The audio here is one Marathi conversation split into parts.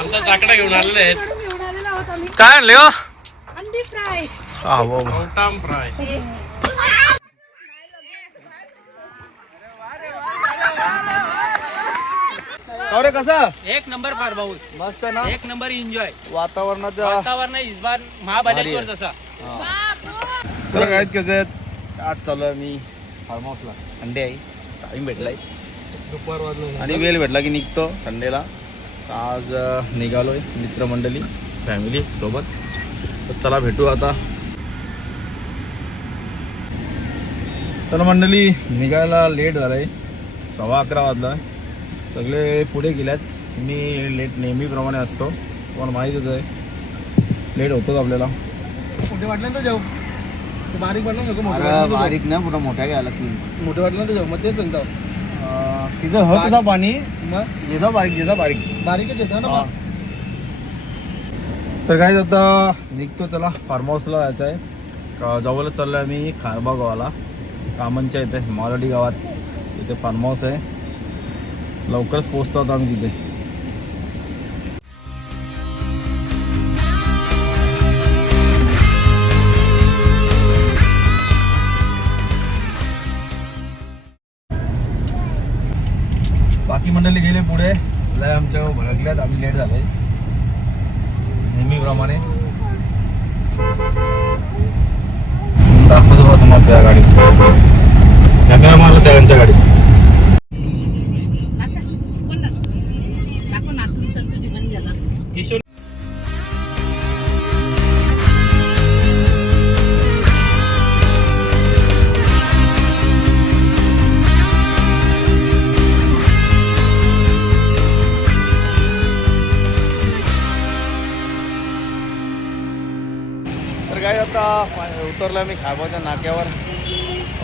आमचा चाकडा घेऊन आलेले आहेत. कडून घेऊन आलेलो आहोत आम्ही. काय आणले हो? अंडी फ्राय. हा. मोठाम फ्राय. अरे कसं? एक नंबर फार भाऊ मस्त ना? एक नंबर एन्जॉय वातावरणाचं वातावरण इस बार महाबळेश्वर जसा. काय कसं आहेत? आज चालू आहे मी फार्म हाऊसला संडे आहे. टाईम भेटलाय. दुपार वाजले. आणि वेळ भेटला की निघतो संडेला. आज अं, निघालोय मित्रमंडळी फॅमिली सोबत. तर चला भेटू आता. तर मंडळी निघायला लेट झालाय. सव्वा अकरा वाजला सगळे पुढे गेल्यात. मी लेट नेहमीप्रमाणे असतो. पण माहीतच आहे. लेट होतोच आपल्याला. मोठे वाटलं तर जाऊ. बारीक वाटलं नको मोठे बारीक ना पुढं मोठ्या घ्यायला. मोठे वाटलं तर जाऊ. मग तेच सांगतो तिथं होत होता पाणी. मग? येतं बारीक येतं बारीक. बारीकच येतं ना हा. तर काय आता निघतो चला फार्म हाऊसला जायचं आहे. का जवळच चाललोय आम्ही खारबा गावाला. कामनच्या इथे मालवाडी गावात. तिथे फार्म हाऊस आहे. लवकरच पोचतो आता आम्ही तिथे. ती मंडळी गेले पुढे. लय आमच्या भडकल्यात आम्ही लेट झालोय. नेहमीप्रमाणे. दाखवतो बा तुम्हाला त्या गाडी कॅमेरा मारला त्यांच्या गाडी उतरलो मी खारबाच्या नाक्यावर.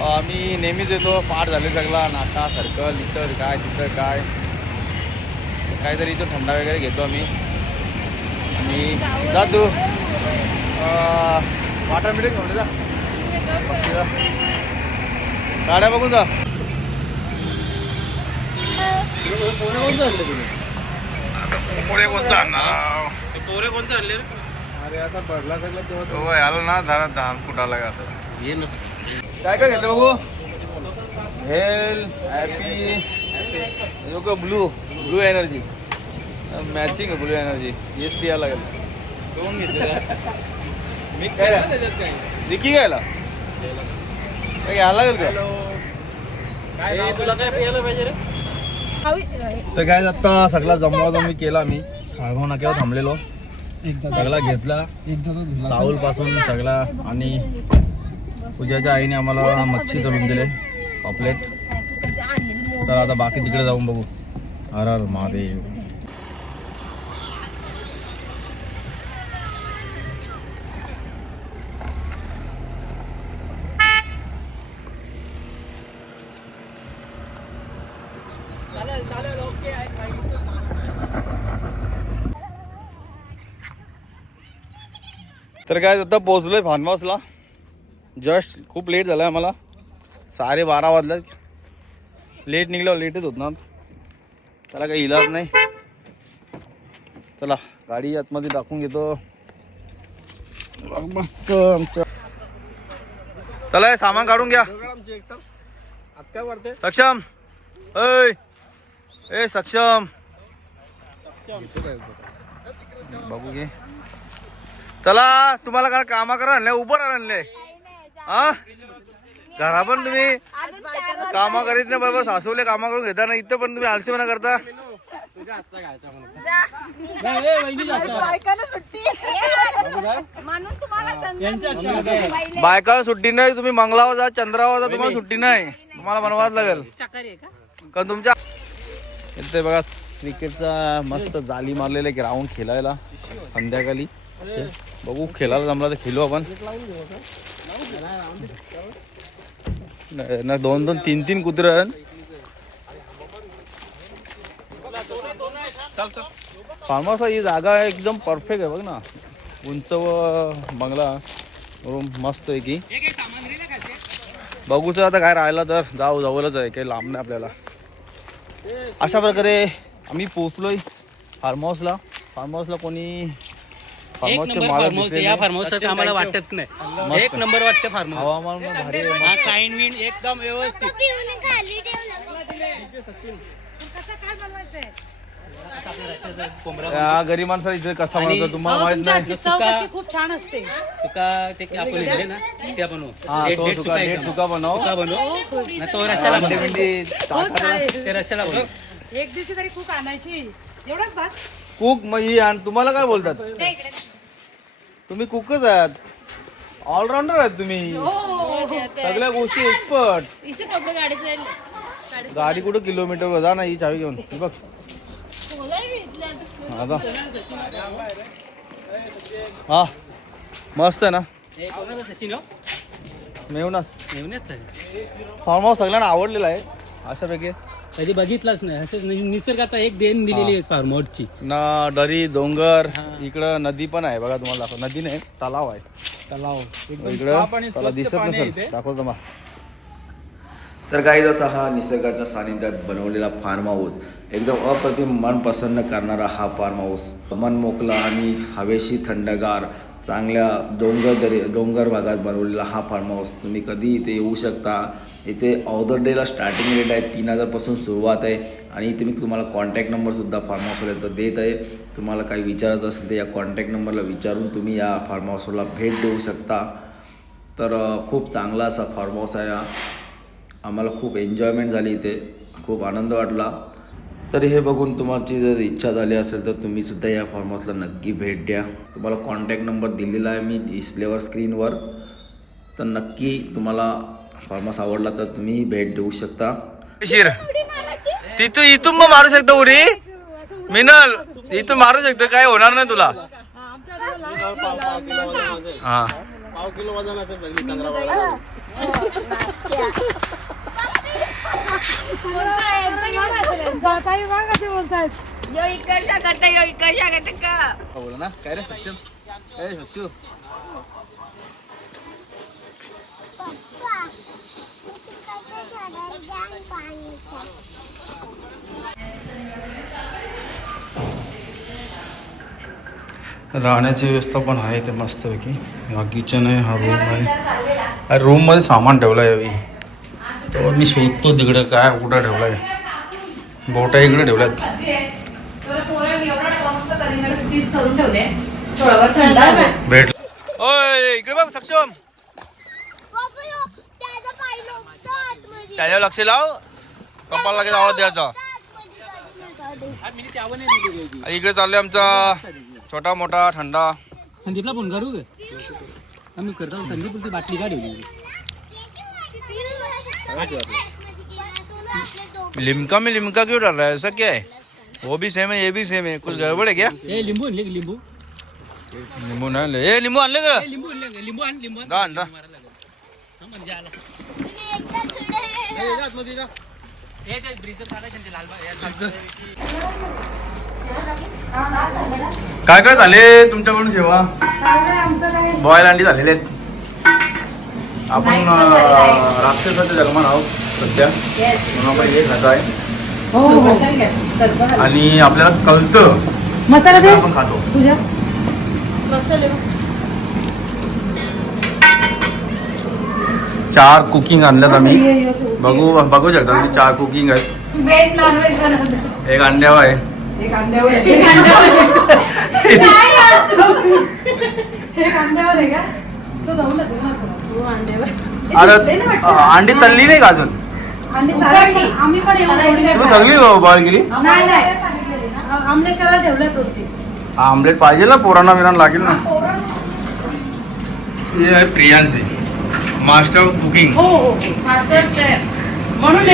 आम्ही नेहमीच येतो पाठ झाले सगळा नाका सर्कल इथं काय तिथं काय. काहीतरी इथं थंडा वगैरे घेतो आम्ही. आणि जातो वाटर मिळेल घेऊन जा. गाड्या बघून जा. पुढे कोणता आणणार? पोरे कोणते आणले रे अरे आता भरला सगळं तेव्हा आलो ना झाला धान का ये ना. काय काय घेतो बघू? हेल happy yoga blue blue energy matching blue energy S P लागेल. दोन घेतले मिक्स आहे विकी घ्यायला? काय घ्यायला लागेल का? तुला काय प्यायला पाहिजे रे? तर काय आता सगळा जमवा जमी केला मी. खाळगाव नाक्यावर थांबलेलो. सगळा घेतला. चावलपासून सगळा आणि पूजाच्या आईने आम्हाला मच्छी तळून दिले पॉपलेट. तर आता बाकी तिकडे जाऊन बघू. हर हर महादेव. तर काय आता पोहोचलोय फार्म हाऊसला जस्ट खूप लेट झालं आम्हाला. साडे बारा वाजल्या लेट निघलो लेटच होत ना त्याला काही इलाज नाही. चला गाडी आतमध्ये टाकून घेतो. मस्त आमच्या. चला हे सामान काढून घ्या. सक्षम! ऐ! ए सक्षम! बघू घे. चला तुम्हाला काय कामा करा आणले? उभं राहा आणले? हा? घरा पण तुम्ही? कामा करीत नाही बरोबर. सासूले कामा करून घेता ना इथं पण तुम्ही आलसीपणा करता. बायका सुट्टी नाही तुम्ही मंगलावर जा चंद्रावर जा तुम्हाला सुट्टी नाही. तुम्हाला बनवाच लागेल. कारण तुमच्या? इथे बघा क्रिकेटचा मस्त जाली मारलेला ग्राउंड खेळायला संध्याकाळी. बघू खेळायला जमला तर खेळू आपण. ना दोन दोन तीन तीन कुत्र आहेत. फार्म हाऊस ही जागा एकदम परफेक्ट आहे बघ ना. उंच व बंगला. हो, मस्त आहे की. बघूच आता काय राहिलं तर. जाऊ जवळच आहे काही लांब नाही आपल्याला. अशा प्रकारे आम्ही पोचलोय फार्म हाऊसला फार्म हाऊसला कोणी एक चे नंबर मालक फार्म हाऊस दिसले या नाही. फार्म हाऊस आम्हाला वाटत नाही. एक नंबर वाटते फार्म हाऊस हवामान पण भारी आहे हा काईन विन एकदम व्यवस्थित. कोंबडा या गरीब माणसाला इथे कसा आणि- म्हणतो तुम्हाला माहीत नाही. चव सुका- कशी खूप छान असते. सुका ते की आपण ना त्या बनवू हा. डेट- तो डेट सुका डेट एकदम. सुका बनव. सुका बनवू. ना तो रशाला अंडे बनवू. बिंडी. ते रशाला बनवू. एक दिवशी तरी खूप आणायची. एवढंच भात? कुक मग ही आणि तुम्हाला काय बोलतात? तुम्ही कुकच आहात. ऑलराऊंडर आहात तुम्ही. सगळ्या गोष्टी एक्सपर्ट इथे कपडे गाडीत राहिले गाडी कुठं किलोमीटर जा ना ही चावी घेऊन. हे बघ. आता हा मस्त आहे ना? हे? हो? मेवनास आहे. फार्म हाऊस सगळ्यांना आवडलेला आहे. अशापैकी? कधी बघितलाच नाही. असंच नि- निसर्गाचा एक देण दिलेली आहे फार्म हाऊसची ना दरी डोंगर इकडं नदी पण आहे बघा तुम्हाला दाखव नदी नाही तलाव आहे. तलाव. इकडं त्याला दिसत नसेल. दाखवतो मग तर काही जसा हा निसर्गाच्या सानिध्यात बनवलेला फार्म हाऊस एकदम अप्रतिम मन प्रसन्न करणारा हा फार्म हाऊस मन मोकला आणि हवेशी थंडगार. चांगल्या डोंगर दरी डोंगर भागात बनवलेला हा फार्म हाऊस तुम्ही कधी इथे येऊ शकता. इथे ऑदर डेला स्टार्टिंग रेट आहे तीन हजारपासून सुरुवात आहे. आणि इथे मी तुम्हाला कॉन्टॅक्ट नंबरसुद्धा फार्म हाऊसपर्यंत देत आहे. तुम्हाला काही विचारायचं असेल तर या कॉन्टॅक्ट नंबरला विचारून तुम्ही या फार्म हाऊसला भेट देऊ शकता. तर खूप चांगला असा फार्म हाऊस आहे हा. आम्हाला खूप एन्जॉयमेंट झाली इथे. खूप आनंद वाटला. तर हे बघून तुम्हाला जर इच्छा झाली असेल तर तुम्ही सुद्धा या फार्म हाऊसला नक्की भेट द्या. तुम्हाला कॉन्टॅक्ट नंबर दिलेला आहे मी डिस्प्लेवर स्क्रीनवर तर नक्की तुम्हाला फार्म हाऊस आवडला तर तुम्ही भेट देऊ शकता. शिर तिथून इथून मग मारू शकतो उडी? मिनल इथून मारू शकतो काय होणार नाही तुला? हा. यो इकडच्या करता यो इकडच्या करता का बोला ना काय रे सक्षम काय सक्षू राहण्याची व्यवस्था पण आहे ते मस्तपैकी. हा किचन आहे. हा रूम आहे रूममध्ये सामान ठेवलं आहे यावी तेव्हा मी शोधतो तिकडे काय कुठं ठेवलं आहे बोटा इकडे ठेवल्यात. भेट ओय इकडे बघ सक्षम त्याच्यावर लक्ष लाव. पप्पाला लगेच आवाज द्यायचा. इकडे चाललोय आमचा छोटा मोठा थंडा. संदीपला फोन करू आम्ही करतो संदीप बाटली का ठेवली लिमका में लिमका क्यों डाल रहा है? ऐसा क्या है? वो भी सेम है ये भी सेम है। कुछ गड़बड़ है क्या? ए लिंबू आणले का लिंबू लिंबू नाही आणले ए लिंबू आण लिंबू या काय काय झाले तुमच्याकडून सेवा? बॉयल अंडी झालेले आहेत. आपण राक्षसाच्या जन्मान आहोत सध्या. म्हणून आपण हे खात आहे. हो हो. मसाला आणि आपल्याला कळतं. दे. आपण खातो. तुझ्या. चार कुकिंग आणल्यात आम्ही. बघू बघू शकता तुम्ही चार कुकिंग आहेत. एक अंड्यावर आहे. एक अंड्यावर आहे. काय असं? एक अंड्यावर आहे का? तो. हो, अरे अंडी तळली नाही का अजून? तुम्ही सगळी नाही नाही. आमलेट करायला ठेवल्यात होते आमलेट पाहिजे ना पोरांना बिरांना लागेल ना. हे आहे प्रियांशी मास्टर ऑफ कुकिंग. हो हो म्हणून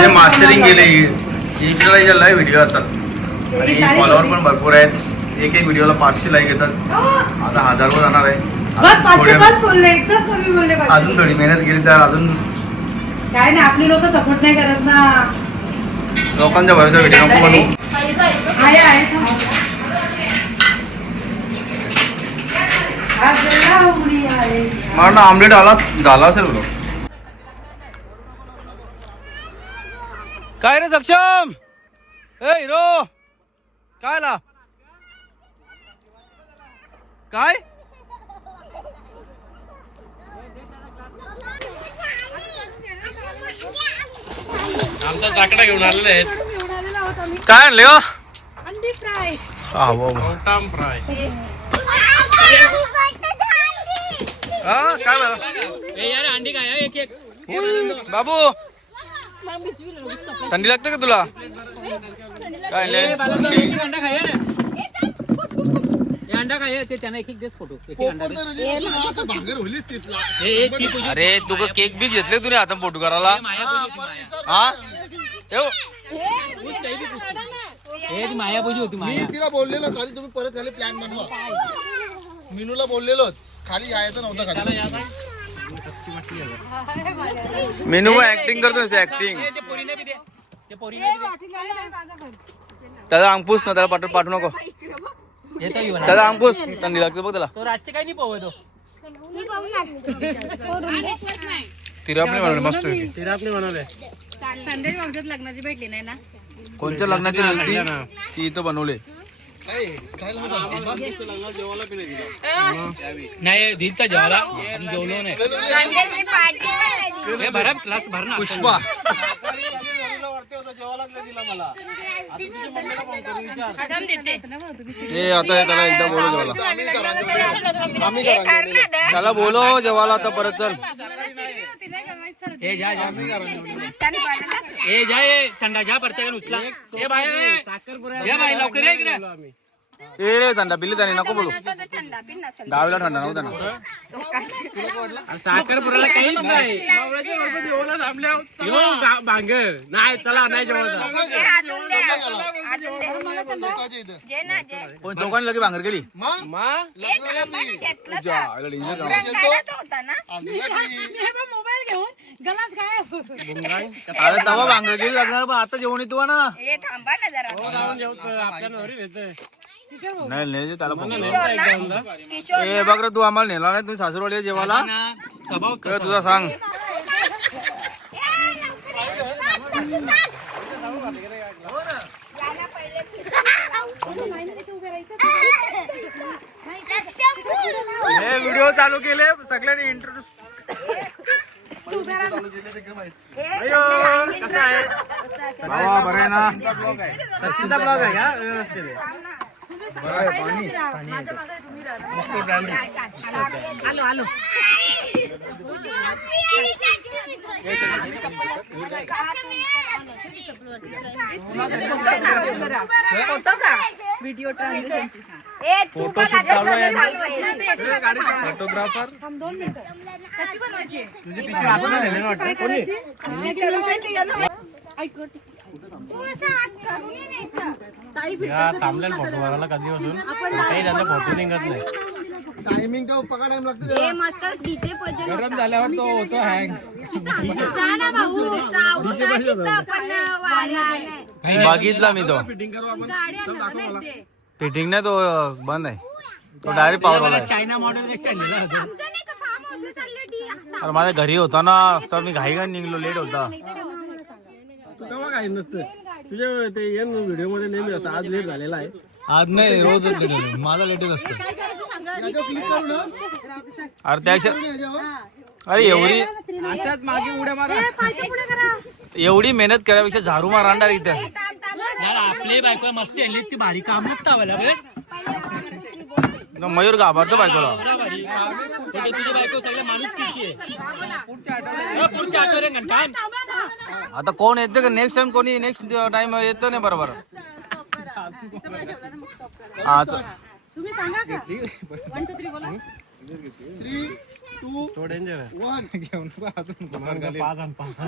हे मास्टरिंग केले. इंस्टाला लाईव्ह व्हिडिओ असतात. आणि फॉलोअर पण भरपूर आहेत. एक एक व्हिडिओला पाचशे लाईक येतात. आता हजारवर जाणार आहे. बस अजून पाचशे थोडे- पाच बोलले एकदम कमी बोलले पाचशे. अजून थोडी मेहनत केली तर अजून काय नाही आपली लोक सपोर्ट नाही करत ना. लोकांच्या भरोसा व्हिडिओ नको आहे आहे. मला आमलेट आला झाला असेल बघ काय रे सक्षम? ए हिरो! काय ला काय? आमचा चाकडा घेऊन आलेले आहेत. घेऊन आलेलो आहोत आम्ही. काय आणले हो? अंडी फ्राय. हा, वा, वा. मोठाम फ्राय. हा, काय? एक एक. बाबू. थंडी लागते का तुला? काय आणले? अंडा खाय हे अंडा काय ते त्यांना एक एक देस फोटो. एक एक अंडा दे. ती तुझी अरे तू का केक बी घेतले तुने आता फोटो करायला? माया पूजी होती माया. हा? ठेव. तू. माया पूजी होती मी माया तिला बोललेलो खाली तुम्ही परत खाली प्लॅन बनवा. मिनूला बोललेलोच खाली यायचं नव्हतं खाली. मेनू ऍक्टिंग करतो ऍक्टिंग ए, ते पोरीने बी दे. ते पोरीने बी दे. त्याला अंगपूस ना त्याला पाठवू पाठवू नको. हे. त्याला अंगपूस थंडी लागते बघ त्याला. तो रातचे काही नाही पोहतो तिरापणी बनवली मस्त होती. तिरापने बनवले संदेश लग्नाची भेटली नाही ना? कोणत्या लग्नाची ती इथं बनवले. नाही दिलं नाही दिल तर जेवायला. जेवलो नाही. हे पुष्पा. जेवायलाच नाही दिला मला. आता तुझ्या मम्मीला फोन करून विचार. हे आता त्याला एकदा जेवायला जेवढे. त्याला बोलव जेवायला आता परत चल. ए जा जा त्याने पाठवलं. ए जा ए थंडा जा परत उचला ए बाय लवकर ये इकडे. ए थंडा बिल्ली त्याने नको बोलू. दहावीला थंडा नव्हता ना नाही. भांगर. नाही चला नाही जेवायला हे अजून दे अजून अजून दे लोकांच्या इथं. जे ना जे. कोण चौकाने लगे भांगर केली? हे मोबाईल घेऊन गलास गायब. अरे तवा भांगर केली लागणार पण आता जेवण येतो ना. हे थांबा ना जरा. येते नाही नाही त्याला. किशोर ना किशोर ए बघ रे तू आम्हाला नेला नाही तुम्ही सासूरवाडी जेवायला? स्वभाव तर तुझा सांग. हे व्हिडिओ चालू केले सगळ्यांनी इंट्रोड्यूस बरं आहे ना. सचिनचा ब्लॉग आहे का? व्यवस्थित आलो आलो व्हिडिओ. फोटोग्राफर कशी बनवायची तू असं हात करून ये थांबलेला फोटो करायला कधी बसून काही त्यांचा फोटो निघत नाही. टायमिंग का पका टाइम लागते हे मस्त डीजे भजन होता. झाल्यावर तो होतो हँग जा ना भाऊ साऊंड ना तिथं पण वारा नाही. बघितला मी तो. फिटिंग नाही तो बंद आहे. तो डायरेक्ट आहे. चायना मॉडेल समजा नाही का? फार्म चाललं माझ्या घरी होता ना तर मी घाई घाई निघलो लेट होता. तेव्हा काही नसतं. तुझ्या ते येन व्हिडिओमध्ये नेहमी होता आज लेट झालेला आहे. आज नाही रोज लेट होतो माझा लेटच असतं. याच्यावर क्लिक करू ना. अरे त्याच्या अरे एवढी अशाच मागे उड्या मारा. एवढी मेहनत करायपेक्षा झारू मार अंडा इथे. यार आपली बायको मस्ती आणली ती भारी काम आम्हाला बे मयूर घाबरतो बायकोला. तुझी बायको सगळ्या माणूस किती आहे. पुढच्या आठवड्यात घंटा. आता कोण येते का? नेक्स्ट टाइम कोणी नेक्स्ट टाइम येतो नाही बरोबर. हा चल. तुम्ही सांगा का? थ्री टू तो डेंजर आहे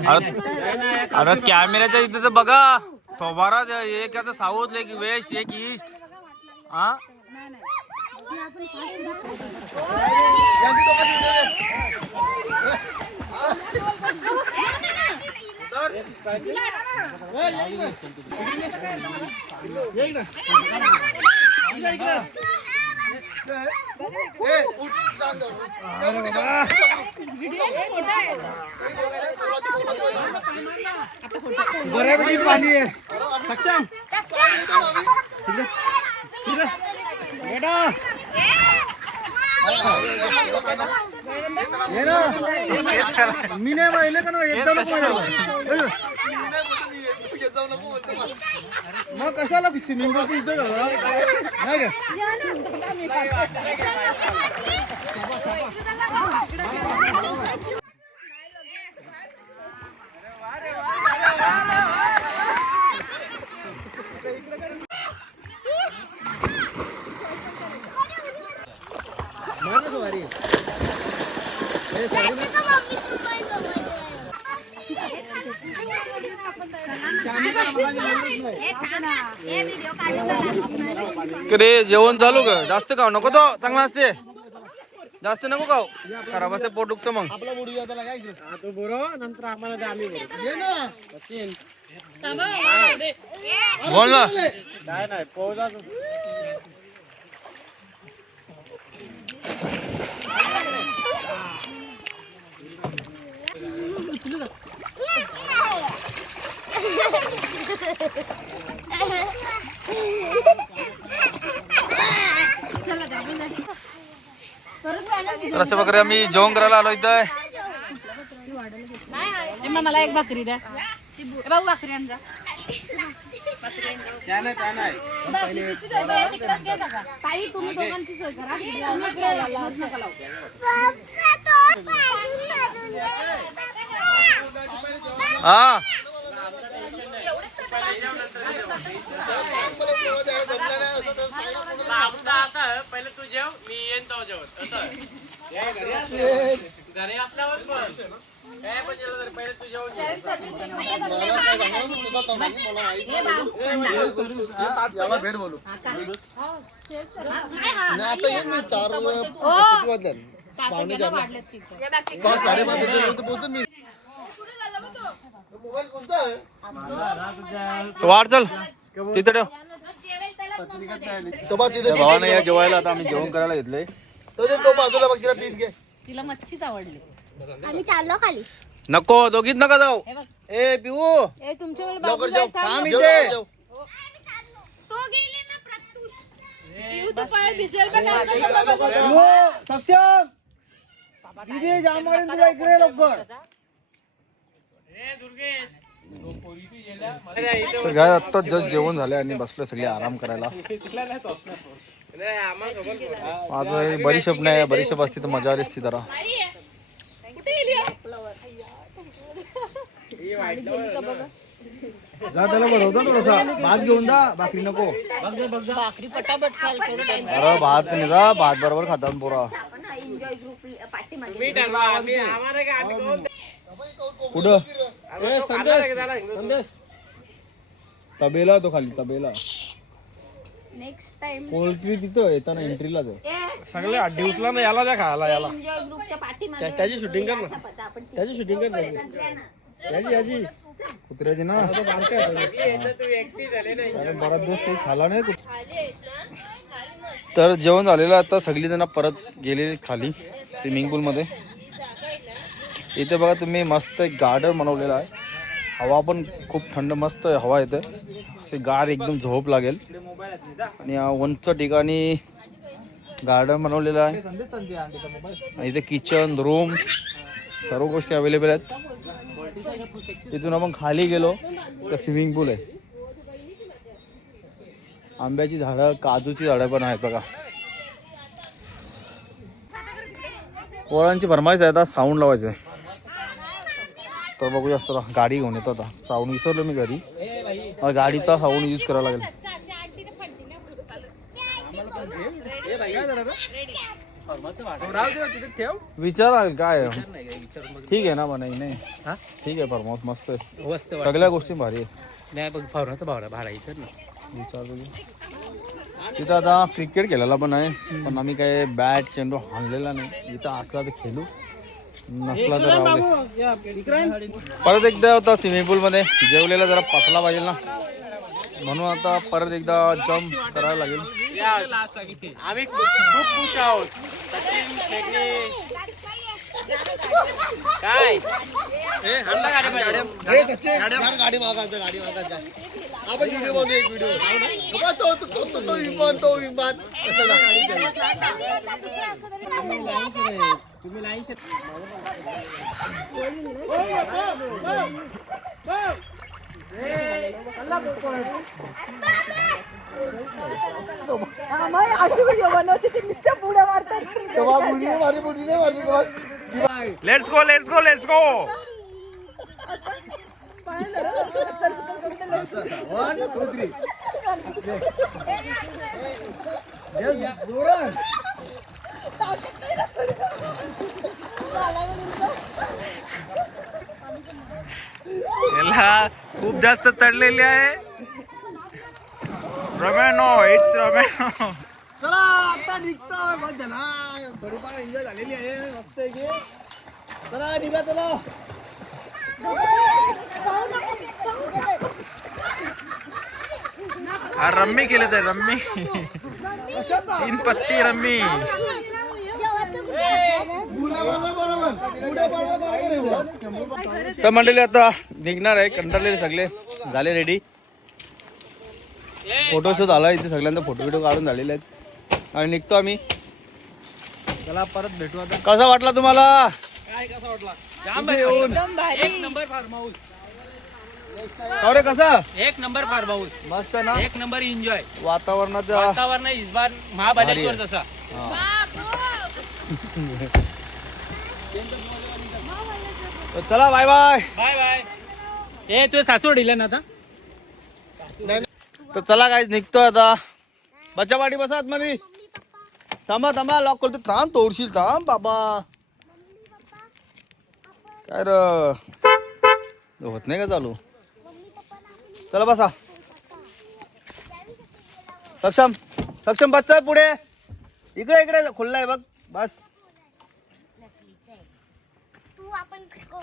अरे अरे कॅमेऱ्याच्या इथे तर बघा. थोबारा एक आता साऊथ एक वेस्ट एक ईस्ट. हा? यांची दोघांची इथे. ए, उठ, जा, जा. मी नाही पाहिले का ना. एकदम नको मग कशाला स्विमिंग पूल इथं झाला नाही का रे जेवण चालू का जास्त खाऊ नको तो. चांगला असते. जास्त नको खाऊ. खराब असते पोट दुखतं मग. आपला बुडी त्याला काय इकडे? तू बरोबर नंतर आम्हाला द्या आम्ही ये ना. बोल ना. नाही पोहोचा रस्ते अशा आम्ही जेवण करायला आलो इथं मला एक भाकरी द्या. भाऊ भाकरी आणजा. ताई तुम्ही दोघांची सोय करा नका लावू. हा. पहिले तू जेव मी येईन तो जेवण असं घरी असल्यावर पण याला भेट बोलू. नाही आता येईन मी चार किती. पाच साडेपाच वाजता पोहोचून मी. मोबाईल कोणता आहे? वाढ चल. तिथं ठेव. तो तिथे भावानं या जेवायला आता आम्ही जेवण करायला घेतलंय. तो ते तो बाजूला बघ तिला पीस घे. तिला मच्छीच आवडली. आम्ही चाललो खाली. नको दोघीत नका जाऊ. ए पिऊ. ए तुमच्या लवकर जाऊ. थांब जेव, इथे. जेव. तो गेले ना प्रत्युष. सक्षम! दिदी जाम मारेन तुला इकडे लवकर. तर काय आता जस्ट जेवण झाले आणि बसले सगळे आराम करायला. आता बरीशप नाही बरीशप असती तर मजा आली असती जरा. जा त्याला बरवता थोडासा. भात घेऊन जा भाकरी नको. भाकरी पटापट खाल थोडं. टाइम अरे भात नाही जा भात बरोबर खातात पोरा. कुठं? संदेश तबेला तो खाली तबेला. नेक्स्ट टाइम पोल्ट्री तिथं येताना एंट्रीलाच आहे सगळे अड्डी उचला ना याला द्या खायला याला. एन्जॉय ग्रुपच्या पाठीमागे त्याची शूटिंग कर ना. त्याची शूटिंग कर याची याची कुत्र्याची ना. बराच दिवस काही खाला नाही तू तर जेवण झालेलं. आता सगळी जण परत गेलेली खाली स्विमिंग पूल मध्ये. इथे बघा तुम्ही मस्त एक गार्डन बनवलेलं आहे. हवा पण खूप थंड मस्त हवा येते असे गार एकदम झोप लागेल. आणि उंच ठिकाणी गार्डन बनवलेलं आहे. आणि इथे किचन रूम सर्व गोष्टी अवेलेबल आहेत. तिथून आपण खाली गेलो. तर स्विमिंग पूल आहे. आंब्याची झाडं काजूची झाडं पण आहेत बघा. पोरांची भरमाईश आहे आता साऊंड लावायचं आहे. तर बघूया चला गाडी घेऊन येतो आता. साऊंड विसरलो मी घरी. गाडीचा साऊंड यूज करावा लागेल. विचारा काय आहे? ठीक आहे ना बनाई नाही ठीक आहे परमास मस्त आहे. वस्त सगळ्या गोष्टी भारी आहे. नाही बघ फावरा भाडा भाडायचं ना. विचारतो की. तिथं आता क्रिकेट खेळायला पण आहे पण आम्ही काय बॅट चेंडू हाणलेला नाही. इथं असला तर खेळू नसला तर राहू दे. परत एकदा होता स्विमिंग पूल मध्ये जेवलेला जरा पसला पाहिजे ना. म्हणून आता परत एकदा जम्प करायला लागेल. आम्ही खूप खुश आहोत. सचिन. काय गाडी मागायचं गाडी मागायचं आपण व्हिडिओ बनवू एक व्हिडिओ बाबा, तो तो- तो तो- तो विमान. तो विमान असं दाखवायचं. अशी व्हिडिओ बनवायची ती नुसत्या पुढे मारतात तेव्हा मुलीने मारी मुलीने मारली तेव्हा let's go let's go let's go याला खूप जास्त चढलेली आहे. रमॅनो इट्स रमॅनो. चला आता निघतो. बस झाला. थोडीफार एन्जॉय झालेली आहे. मस्त आहे की चला निघा चला. हा रम्मी केलं ते रम्मी. तीन पत्ती रम्मी. तर मंडळी आता निघणार आहे कंटाळलेले सगळे. झाले रेडी फोटोशूट आला इथे सगळ्यांचा फोटो बिटो काढून झालेले आहेत. आणि निघतो आम्ही. चला परत भेटू आता. कसा वाटला तुम्हाला? काय कसा वाटला? जाम. एक नंबर फार्म हाऊस अरे कसा? एक नंबर फार्म हाऊस मस्त ना? एक नंबर एन्जॉय वातावरणाचा वातावरण इस बार महाबळेश्वर जसा. तर चला बाय बाय बाय बाय ए तू सासवड दिलं ना आता? तर चला काय निघतो आता. बच्चा पाठी बसा आतमध्ये. थांबा थांबा लॉक करतो थांब तोडशील थांब बाबा. काय र? होत नाही का चालू? चला बसा. सक्षम सक्षम बस पुढे. इकडे इकडे खुल्ला आहे बघ. बस.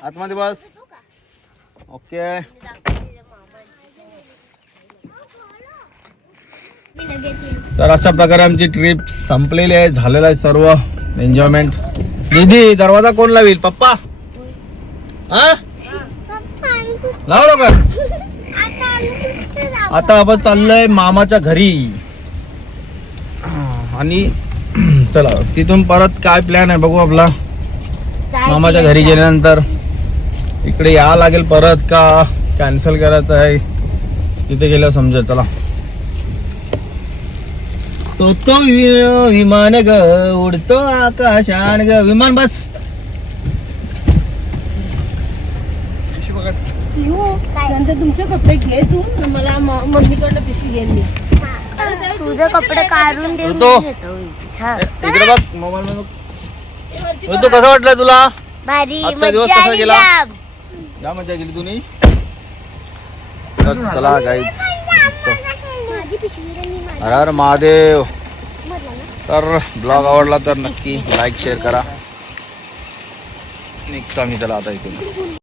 आतमध्ये बस. ओके. तर अशा प्रकारे आमची ट्रिप संपलेली आहे. झालेलं आहे सर्व एन्जॉयमेंट दीदी दरवाजा कोण लावील? पप्पा? हा? लाव लवकर. आता आपण चाललोय मामाच्या घरी. आणि चला तिथून परत काय प्लॅन आहे बघू आपला. मामाच्या घरी गेल्यानंतर. इकडे यावं लागेल परत का कॅन्सल करायचं आहे. तिथे गेल्यावर समजेल चला. तो तो विमान ग उडतो आकाशान ग. विमान बस. नंतर तुमचे कपडे घे तू. न मला मम्मीकडनं पिशवी गेली तुझे कपडे काढून दे इकडे बघ मोबाईल मध्ये बघ. ऋतू कसं वाटलं तुला? भारी आजचा दिवस कसा गेला? जा मजा गेली तुम्ही तर चला गाईच माझी पिशवी हर हर महादेव. तर ब्लॉग आवडला तर नक्की लाईक शेअर करा. निघतो आम्ही चला आता इथून.